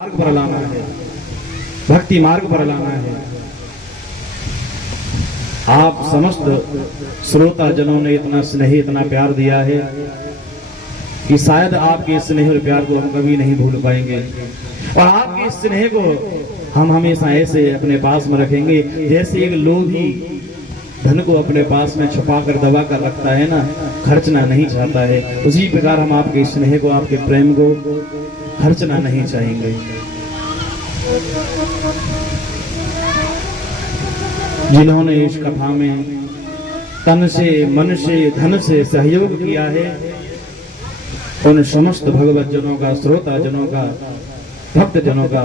मार्ग पर लाना है, भक्ति मार्ग पर लाना है। आप समस्त श्रोता जनों ने इतना स्नेह इतना प्यार दिया है कि शायद आपके स्नेह और प्यार को हम कभी नहीं भूल पाएंगे, और आपके स्नेह को हम हमेशा ऐसे अपने पास में रखेंगे जैसे एक लोभी धन को अपने पास में छुपा कर दबा कर रखता है ना, खर्चना नहीं चाहता है। उसी प्रकार हम आपके स्नेह को, आपके प्रेम को खर्चना नहीं चाहेंगे। जिन्होंने इस कथा में तन से, मन से, धन से सहयोग किया है, उन समस्त भगवत जनों का, श्रोता जनों का, भक्त जनों का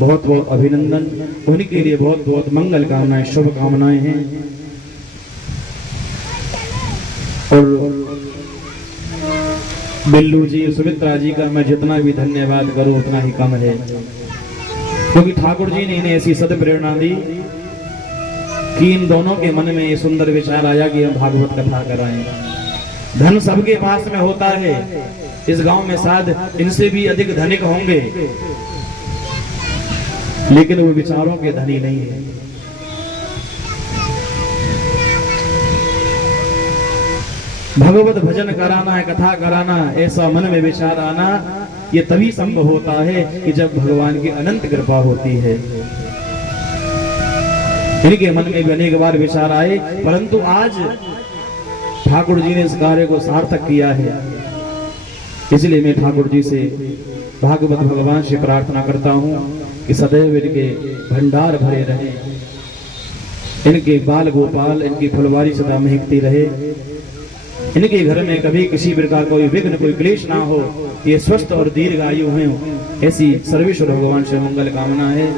बहुत बहुत अभिनंदन। उनके लिए बहुत बहुत मंगल कामनाएं, शुभ कामनाएं हैं। और बिल्लू जी, सुमित्रा जी का मैं जितना भी धन्यवाद करूं उतना ही कम है, क्योंकि ठाकुर जी ने इन्हें ऐसी सद प्रेरणा दी कि इन दोनों के मन में ये सुंदर विचार आया कि हम भागवत कथा कराएं। धन सबके पास में होता है, इस गांव में शायद इनसे भी अधिक धनिक होंगे, लेकिन वो विचारों के धनी नहीं है। भगवत भजन कराना है, कथा कराना, ऐसा मन में विचार आना, ये तभी संभव होता है कि जब भगवान की अनंत कृपा होती है। इनके मन में भी अनेक बार विचार आए, परंतु आज ठाकुर जी ने इस कार्य को सार्थक किया है। इसलिए मैं ठाकुर जी से, भागवत भगवान से प्रार्थना करता हूं कि सदैव इनके भंडार भरे रहे, इनके बाल गोपाल, इनकी फुलवारी सदा महकती रहे, इनके घर में कभी किसी प्रकार कोई विघ्न, कोई क्लेश ना हो, ये स्वस्थ और दीर्घ आयु है, ऐसी सर्वेश्वर भगवान से मंगल कामना है।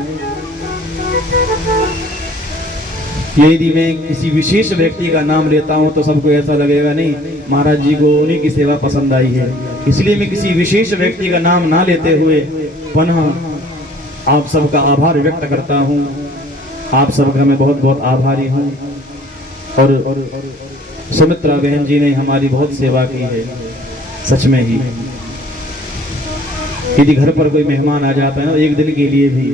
यदि मैं किसी विशेष व्यक्ति का नाम लेता हूं तो सबको ऐसा लगेगा नहीं महाराज जी को उन्हीं की सेवा पसंद आई है, इसलिए मैं किसी विशेष व्यक्ति का नाम ना लेते हुए पुनः आप सबका आभार व्यक्त करता हूं। आप सबका मैं बहुत बहुत आभारी हूं। और सुमित्रा बहन जी ने हमारी बहुत सेवा की है, सच में ही। यदि घर पर कोई मेहमान आ जाता है ना एक दिन के लिए भी,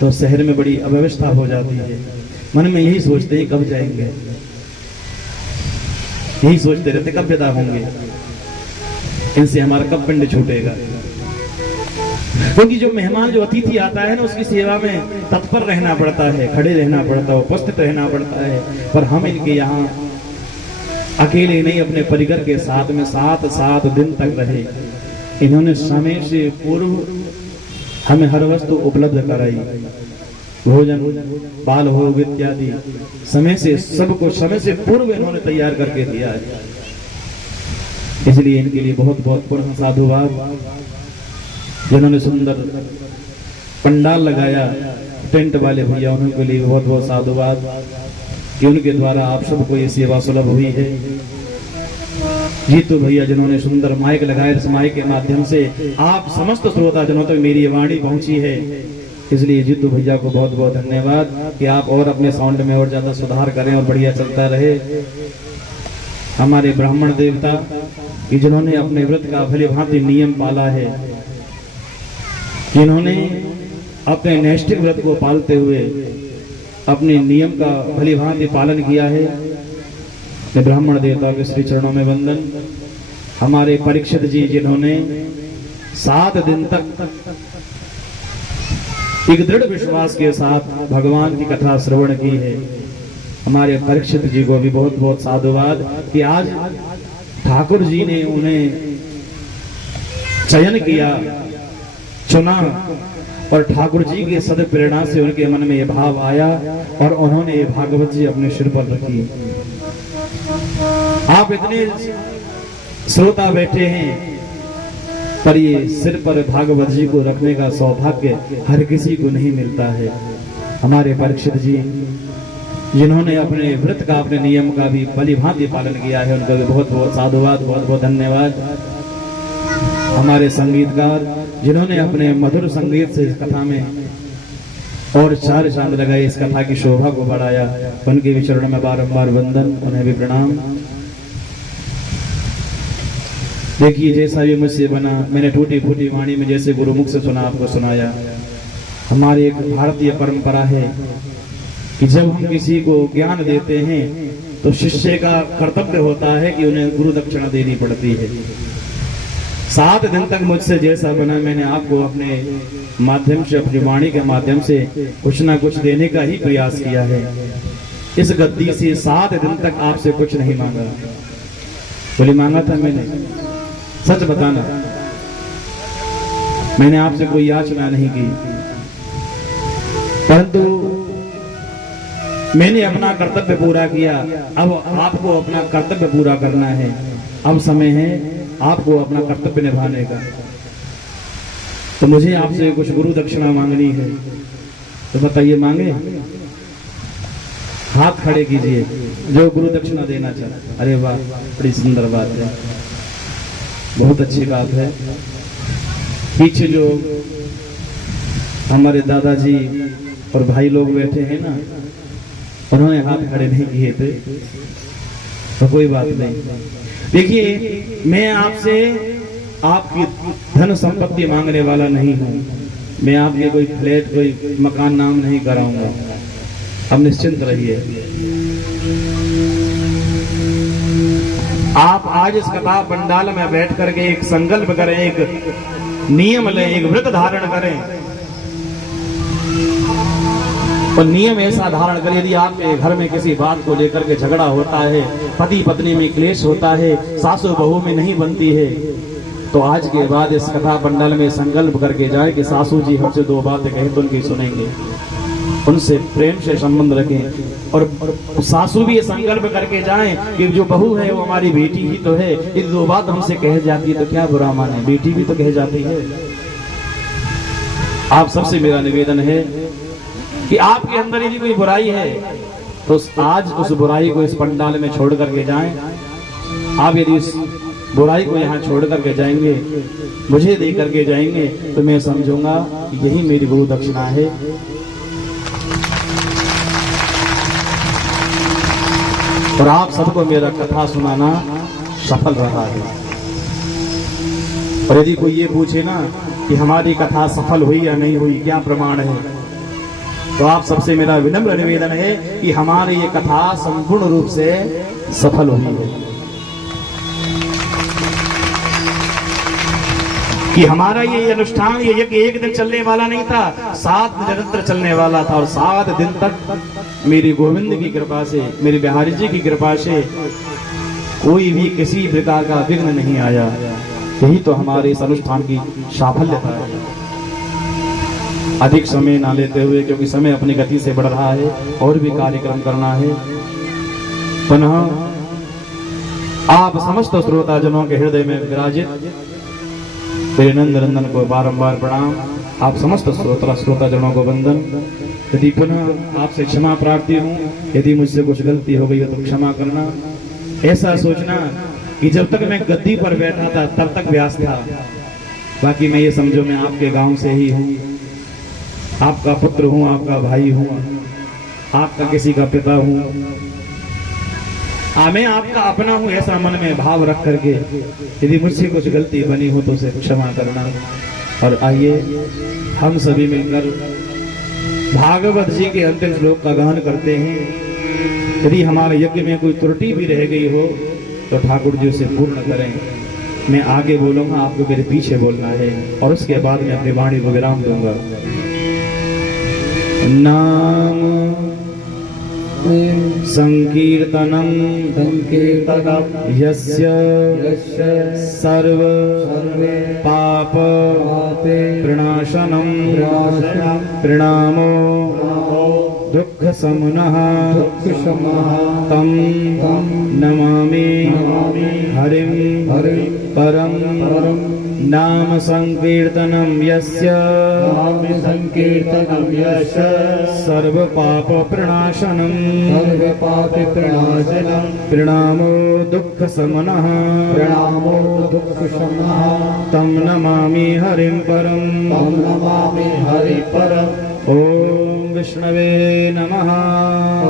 तो शहर में बड़ी अव्यवस्था हो जाती है। मन में यही सोचते हैं कब जाएंगे, यही सोचते रहते कब विदा होंगे, इनसे हमारा कब पिंड छूटेगा। क्योंकि जो मेहमान, जो अतिथि आता है ना, उसकी सेवा में तत्पर रहना पड़ता है, खड़े रहना पड़ता है, उपस्थित रहना पड़ता है। पर हम इनके यहाँ अकेले नहीं, अपने परिकर के साथ में 7 दिन तक रहे। इन्होंने समय से पूर्व हमें हर वस्तु उपलब्ध कराई, भोजन, बाल भोग इत्यादि समय से, सबको समय से पूर्व इन्होंने तैयार करके दिया है। इसलिए इनके लिए बहुत बहुत पुनः साधुवाद। जिन्होंने सुंदर पंडाल लगाया, टेंट वाले भैया, उनके लिए बहुत बहुत साधुवाद कि उनके द्वारा आप सबको ये सेवा सुलभ हुई है। जीतू भैया जिन्होंने सुंदर माइक लगाया, इस माइक के माध्यम से आप समस्त श्रोता जनों तक मेरी वाणी पहुंची है, इसलिए जीतू भैया को बहुत बहुत धन्यवाद कि आप और अपने साउंड में और ज्यादा सुधार करें और बढ़िया चलता रहे। हमारे ब्राह्मण देवता कि जिन्होंने अपने व्रत का भली भांति नियम पाला है, जिन्होंने अपने नैष्ठिक व्रत को पालते हुए अपने नियम का भली भांति पालन किया है, ब्राह्मण देवता के श्री चरणों में वंदन। हमारे परीक्षित जी जिन्होंने 7 दिन तक एक दृढ़ विश्वास के साथ भगवान की कथा श्रवण की है, हमारे परीक्षित जी को भी बहुत बहुत साधुवाद कि आज ठाकुर जी ने उन्हें चयन किया, चुना, और ठाकुर जी के सद प्रेरणा से उनके मन में यह भाव आया और उन्होंने ये भागवत जी अपने सिर पर रखी। आप इतने श्रोता बैठे हैं, पर ये सिर पर भागवत जी को रखने का सौभाग्य हर किसी को नहीं मिलता है। हमारे परीक्षित जी जिन्होंने अपने व्रत का, अपने नियम का भी भली भांति पालन किया है, उनका भी बहुत बहुत साधुवाद, बहुत बहुत धन्यवाद। हमारे संगीतकार जिन्होंने अपने मधुर संगीत से इस कथा में और 4 चांद लगाए, इस कथा की शोभा को बढ़ाया, उनके भी चरणों में बारंबार वंदन, उन्हें भी प्रणाम। देखिए जैसा भी मुझसे बना, मैंने टूटी फूटी वाणी में जैसे गुरुमुख से सुना आपको सुनाया। हमारी एक भारतीय परंपरा है कि जब हम किसी को ज्ञान देते हैं तो शिष्य का कर्तव्य होता है कि उन्हें गुरु दक्षिणा देनी पड़ती है। 7 दिन तक मुझसे जैसा बना मैंने आपको अपने माध्यम से, अपनी वाणी के माध्यम से कुछ ना कुछ देने का ही प्रयास किया है। इस गद्दी से 7 दिन तक आपसे कुछ नहीं मांगा। बोले मांगा था मैंने? सच बताना। मैंने आपसे कोई याचना नहीं की, परंतु मैंने अपना कर्तव्य पूरा किया। अब आपको अपना कर्तव्य पूरा करना है। अब समय है आपको अपना कर्तव्य निभाने का। तो मुझे आपसे कुछ गुरु दक्षिणा मांगनी है, तो बताइए मांगे? हाथ खड़े कीजिए जो गुरु दक्षिणा देना चाहे। अरे वाह, बड़ी सुंदर बात है, बहुत अच्छी बात है। पीछे जो हमारे दादाजी और भाई लोग बैठे हैं ना, उन्होंने हाथ खड़े नहीं किए थे, तो कोई बात नहीं। देखिए मैं आपसे आपकी धन संपत्ति मांगने वाला नहीं हूं। मैं आपके कोई फ्लैट, कोई मकान नाम नहीं कराऊंगा। अब निश्चिंत रहिए। आप आज इस कथा पंडाल में बैठ करके एक संकल्प करें, एक नियम लें, एक व्रत धारण करें। और नियम ऐसा धारण करें, यदि आपके घर में किसी बात को लेकर के झगड़ा होता है, पति पत्नी में क्लेश होता है, सासू बहू में नहीं बनती है, तो आज के बाद इस कथा पंडाल में संकल्प करके जाए कि सासू जी हमसे 2 बातें कहें तो उनकी सुनेंगे, उनसे प्रेम से संबंध रखें। और सासू भी ये संकल्प करके जाएं कि जो बहू है वो हमारी बेटी ही तो है, यदि 2 बात हमसे कह जाती है तो क्या बुरा माने, बेटी भी तो कह जाती है। आप सबसे मेरा निवेदन है कि आपके अंदर यदि कोई बुराई है तो आज उस बुराई को इस पंडाल में छोड़ करके जाएं। आप यदि इस बुराई को यहाँ छोड़ करके जाएंगे, मुझे दे करके जाएंगे, तो मैं समझूंगा कि यही मेरी गुरु दक्षिणा है। और आप सबको मेरा कथा सुनाना सफल रहा है। और यदि कोई ये पूछे ना कि हमारी कथा सफल हुई या नहीं हुई, क्या प्रमाण है, तो आप सबसे मेरा विनम्र निवेदन है कि हमारी ये कथा संपूर्ण रूप से सफल हुई है। कि हमारा ये अनुष्ठान, ये यज्ञ एक दिन चलने वाला नहीं था, 7 दिन निरंतर चलने वाला था। और 7 दिन तक मेरी गोविंद की कृपा से, मेरे बिहारी जी की कृपा से कोई भी किसी प्रकार का विघ्न नहीं आया। यही तो हमारे इस अनुष्ठान की साफल्यता है। अधिक समय ना लेते हुए, क्योंकि समय अपनी गति से बढ़ रहा है और भी कार्यक्रम करना है, पुनः आप समस्त श्रोताजनों के हृदय में विराजित मेरे नंद नंदन को बारंबार प्रणाम। आप समस्त श्रोताजनों को वंदन। यदि पुनः आपसे क्षमा प्रार्थी हूँ, यदि मुझसे कुछ गलती हो गई हो तो क्षमा करना। ऐसा सोचना कि जब तक मैं गद्दी पर बैठा था तब तक व्यास था, बाकी मैं ये समझो मैं आपके गांव से ही हूँ, आपका पुत्र हूँ, आपका भाई हूँ, आपका किसी का पिता हूँ, मैं आपका अपना हूँ, ऐसा मन में भाव रख करके यदि मुझसे कुछ गलती बनी हो तो उसे क्षमा करना। और आइए हम सभी मिलकर भागवत जी के अंतिम श्लोक का गान करते हैं। यदि हमारे यज्ञ में कोई त्रुटि भी रह गई हो तो ठाकुर जी उसे पूर्ण करें। मैं आगे बोलूंगा, आपको मेरे पीछे बोलना है, और उसके बाद मैं अपनी वाणी को विराम दूंगा। नाम संकीर्तनम यस्य सर्व पाप प्रणाशनम प्रणामो दुःख समनः तम नमामि हरिं परम। नाम संकीर्तनम यस्य सर्व पाप प्रणाशनम प्रणामो दुःख समनः तम नमामि हरिं परम। ओम विष्णवे नमः।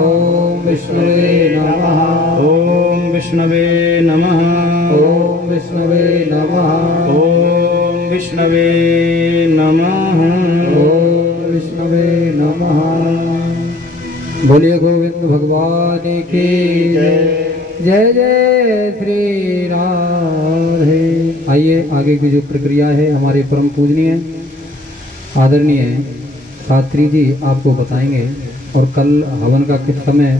ओम विष्णवे नमः। ओम विष्णवे नमः। ओम विष्णवे नमः। विष्णवे नमः। ओम विष्णवे नमः। बोलिए गोविंद भगवान की जय जय श्री राधे। आइए आगे की जो प्रक्रिया है हमारे परम पूजनीय आदरणीय शास्त्री जी आपको बताएंगे और कल हवन का किस समय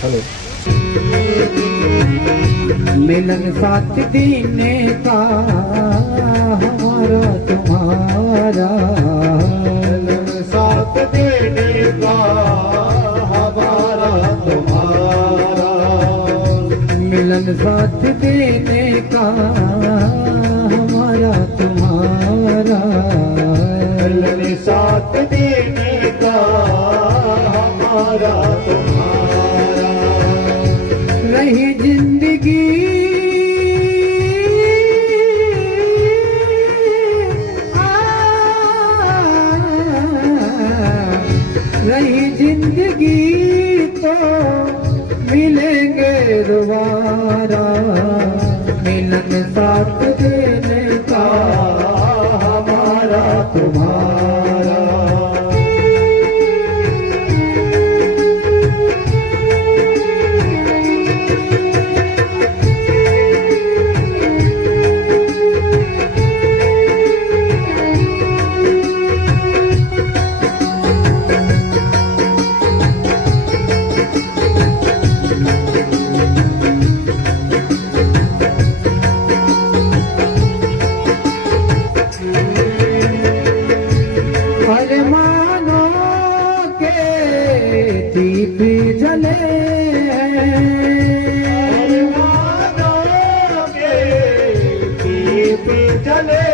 हेलो मिलन साथ देने का हमारा तुम्हारा मिलन साथ देने का हमारा तुम्हारा मिलन साथ देने का हमारा तुम्हारा मिलन साथ देने का हमारा तुम्हारा रही जिंदगी रही जिंदगी तो मिलेंगे दोबारा मिलन साथ देने का हमारा तुम्हारा मानो के दीप जले मानो के दीप जले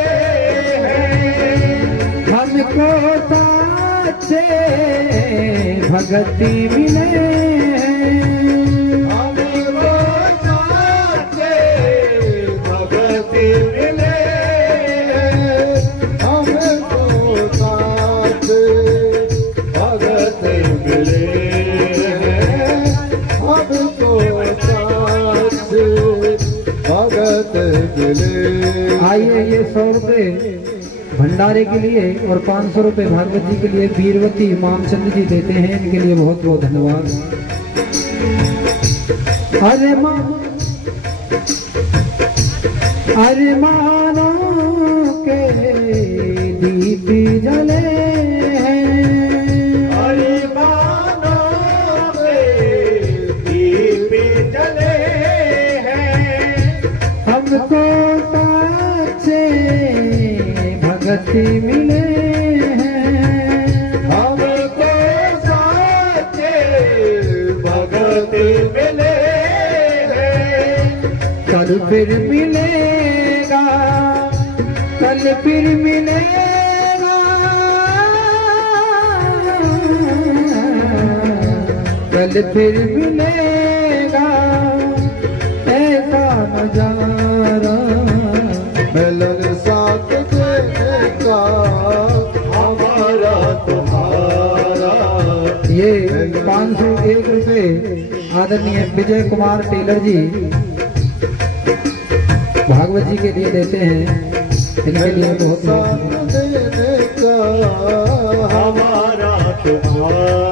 हमको साचे भगति मिले हमको साचे भगति मिले हमको साचे भगत मिले हमको साचे भगत मिले। आइए ये 100 रुपए भंडारे के लिए और 500 रुपए भागवत जी के लिए वीरवती मामचंद्र जी देते हैं। इनके लिए बहुत बहुत धन्यवाद। अरे मानो के दीप जले अरे मानो के दीप जले हैं हमको साचे भगति मिले हमको साचे भगत मिले हैं। कल फिर मिलेगा कल फिर मिलेगा कल फिर मिलेगा ऐसा नजारा मिलन साथ देने का हमारा तुम्हारा। ये 501 रुपए आदरणीय विजय कुमार टेलर जी भागवत जी के लिए देते हैं। इनके लिए बहुत साथ देने का हमारा तुम्हारा।